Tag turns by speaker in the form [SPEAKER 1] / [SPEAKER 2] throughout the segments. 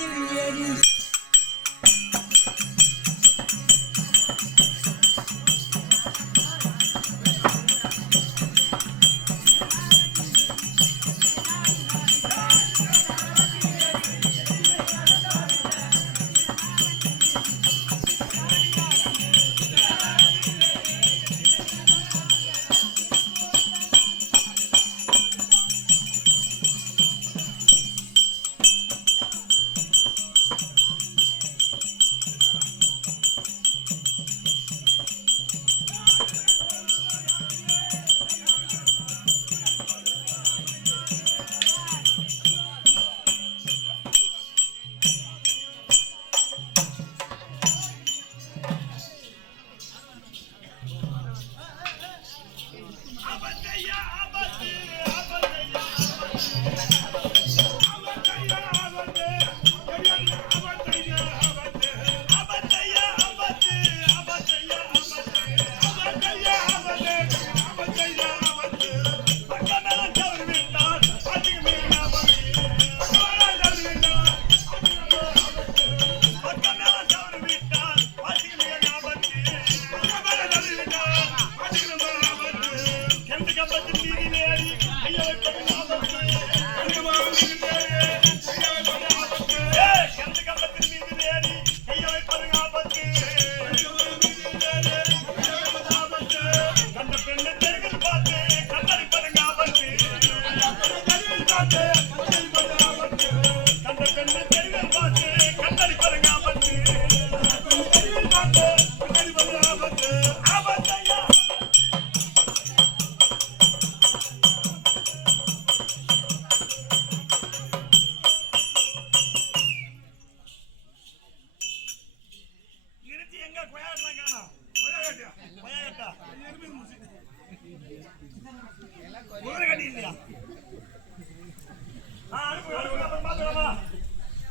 [SPEAKER 1] Happy New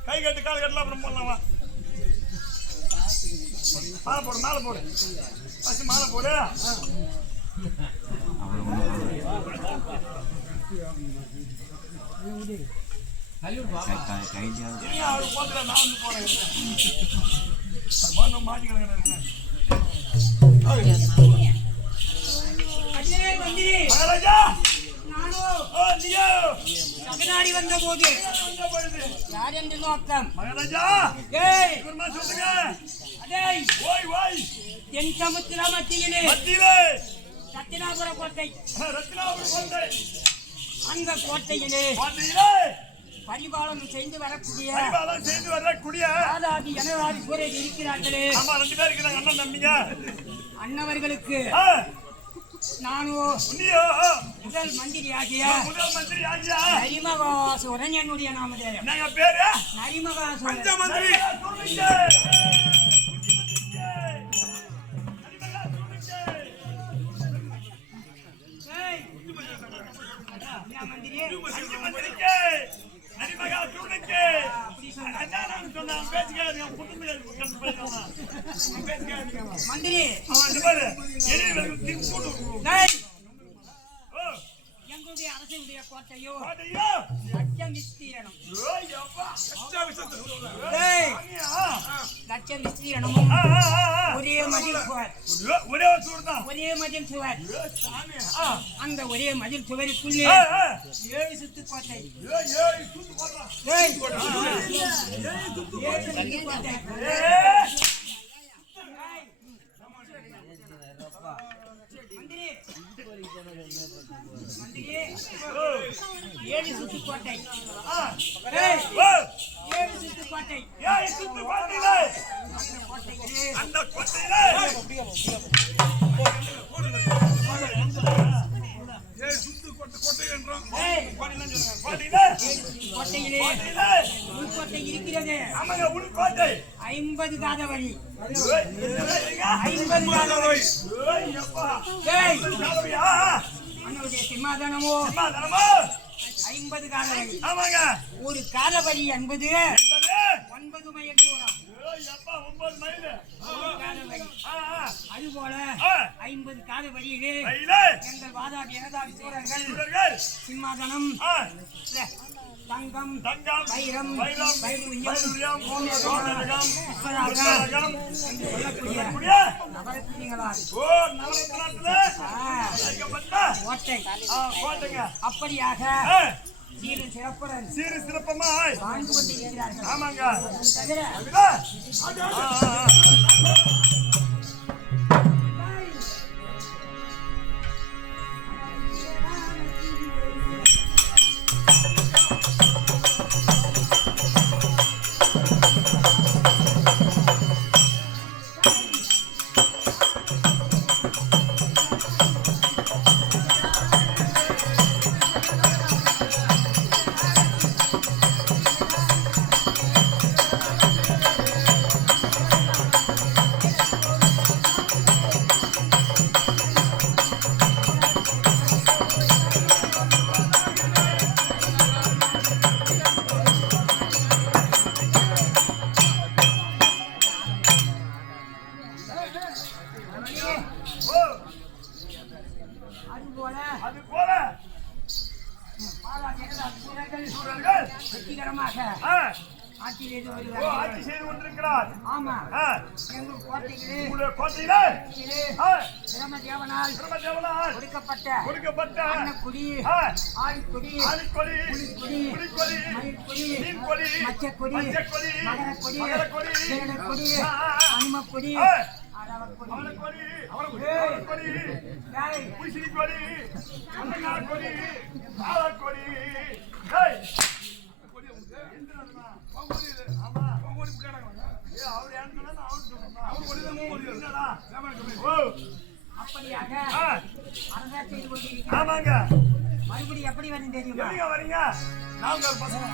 [SPEAKER 1] கை கட்டு கால் கட்டலாம் அப்புறம் போடலாம் மாலை போடு மாலை போடு. ஃபர்ஸ்ட் மாலை போடு. மாட்டிக்கிறேன் மகாராஜா!
[SPEAKER 2] சகனாடி வந்த போது யார் என்று நோக்கம்?
[SPEAKER 1] மகாராஜா!
[SPEAKER 2] ஏய்!
[SPEAKER 1] இவருமா சொல்லுங்க!
[SPEAKER 2] அடேய்!
[SPEAKER 1] ஓய் ஓய்!
[SPEAKER 2] என் சமுத்திர மத்தியிலே.
[SPEAKER 1] மத்தியிலே!
[SPEAKER 2] சத்தினாபுர கோட்டை.
[SPEAKER 1] ரத்னாபுரி கோட்டை!
[SPEAKER 2] அந்த கோட்டையிலே பரிபாலனம் செய்து வரக்கூடிய
[SPEAKER 1] செய்து வர்ற குடிய
[SPEAKER 2] ஆதாதி எனவாதி சூரியன் இருக்கிறார்களே.
[SPEAKER 1] ஆமா ரெண்டு பேர் இருக்கிறாங்க அண்ணன் தம்பிங்க.
[SPEAKER 2] அன்னவர்களுக்கு
[SPEAKER 1] நீயோ
[SPEAKER 2] முதல் மந்திரி ஆகிய
[SPEAKER 1] முதல் மந்திரி ஆகியா
[SPEAKER 2] நரிமகாசுரன் என்னுடைய நாமதேயம்
[SPEAKER 1] பேரு?
[SPEAKER 2] நரிமகாசுரன்
[SPEAKER 1] மந்திரி
[SPEAKER 2] ஏய், என்ன மந்திரி. மந்திரி டேய், எங்களுடைய அரசுடைய கோட்டையோ லட்சம் விஸ்தீரணம் டேய், லட்சம் விஸ்தீரணமும் ஒரே மதில் சுவர்
[SPEAKER 1] ஒரே ஒரு சூடு தான்
[SPEAKER 2] ஒரே மதில் சுவர் அந்த ஒரே மதில் சுவருக்குள்ளே ஏழு சுத்து கோட்டை டேய், ஏழு சுத்து கோட்டை மந்திரி மந்திரி ஏழு சுத்து கோட்டை. ஏழு சுத்து கோட்டை. அந்த கோட்டையிலே.
[SPEAKER 1] அந்த கொட்டையிலே.
[SPEAKER 2] டேய்,
[SPEAKER 1] கோட்டையிலே.
[SPEAKER 2] கோட்டையிலே.
[SPEAKER 1] கோட்டையிலே.
[SPEAKER 2] உள்கோட்டை இருக்கிறது.
[SPEAKER 1] ஆமாங்க உள்கோட்டை.
[SPEAKER 2] ஐம்பது காத வழி? ஐம்பது காத வழி. அண்ணனுடைய சிம்மாதனமோ?
[SPEAKER 1] அம்மா, தனமா?
[SPEAKER 2] ஐம்பது காத வழி
[SPEAKER 1] ஆமாங்க.
[SPEAKER 2] ஒரு காத வழி என்பது? ஒன்பது மைல் தூரம். அதுபோல ஐம்பது வழியிலே
[SPEAKER 1] கையிலே
[SPEAKER 2] எங்கள் வாதாபி எனதாபி சூரர்கள்
[SPEAKER 1] இவர்கள்,
[SPEAKER 2] சிம்மாதனம். தங்கம்
[SPEAKER 1] தங்கம்
[SPEAKER 2] வைரம், சொல்லக்கூடிய நவரத்தினங்களால்
[SPEAKER 1] ஓ
[SPEAKER 2] கோட்டை
[SPEAKER 1] கோட்டைங்க
[SPEAKER 2] அப்படியாக சீரு சிறப்புடன்
[SPEAKER 1] சீரு சிறப்பமாய்
[SPEAKER 2] வாழ்ந்து கொண்டிருக்கிறார்கள்.
[SPEAKER 1] ஆமாங்க.
[SPEAKER 2] தவிர வெற்றிகரமாக
[SPEAKER 1] ஆட்சி செய்து கொண்டிருக்கிறார்.
[SPEAKER 2] ஆமா. எங்கள் கோட்டைகளே
[SPEAKER 1] உங்களுடைய கோட்டையிலே.
[SPEAKER 2] கோட்டையிலே
[SPEAKER 1] ஆ,
[SPEAKER 2] பிரம தேவனால்
[SPEAKER 1] பிரம்ம தேவனால்
[SPEAKER 2] கொடுக்கப்பட்ட
[SPEAKER 1] கொடுக்கப்பட்ட
[SPEAKER 2] அன்னக்குடி
[SPEAKER 1] ஆ,
[SPEAKER 2] ஆடிக்குடி
[SPEAKER 1] ஆணிக்கொடி
[SPEAKER 2] புலிக்கொடி
[SPEAKER 1] புலிக்கொடி
[SPEAKER 2] மயில்கொடி
[SPEAKER 1] மீன்கொடி
[SPEAKER 2] மச்சக்கொடி
[SPEAKER 1] மஞ்சக்கொடி
[SPEAKER 2] மகரக்கொடி
[SPEAKER 1] மகரக்கொடி ஆ.
[SPEAKER 2] அனுமக்கொடி ஏய்.
[SPEAKER 1] அவனக்கொடி
[SPEAKER 2] டேய்,
[SPEAKER 1] புலிசிரிக்கொடி
[SPEAKER 2] அப்படியாக
[SPEAKER 1] ஆ.
[SPEAKER 2] அரசா செய்து கொண்டிருக்கிறார்.
[SPEAKER 1] ஆமாங்க.
[SPEAKER 2] மறுபடியும் எப்படி வந்து தெரியுமா?
[SPEAKER 1] எங்க வரீங்க? நாங்க பசங்க.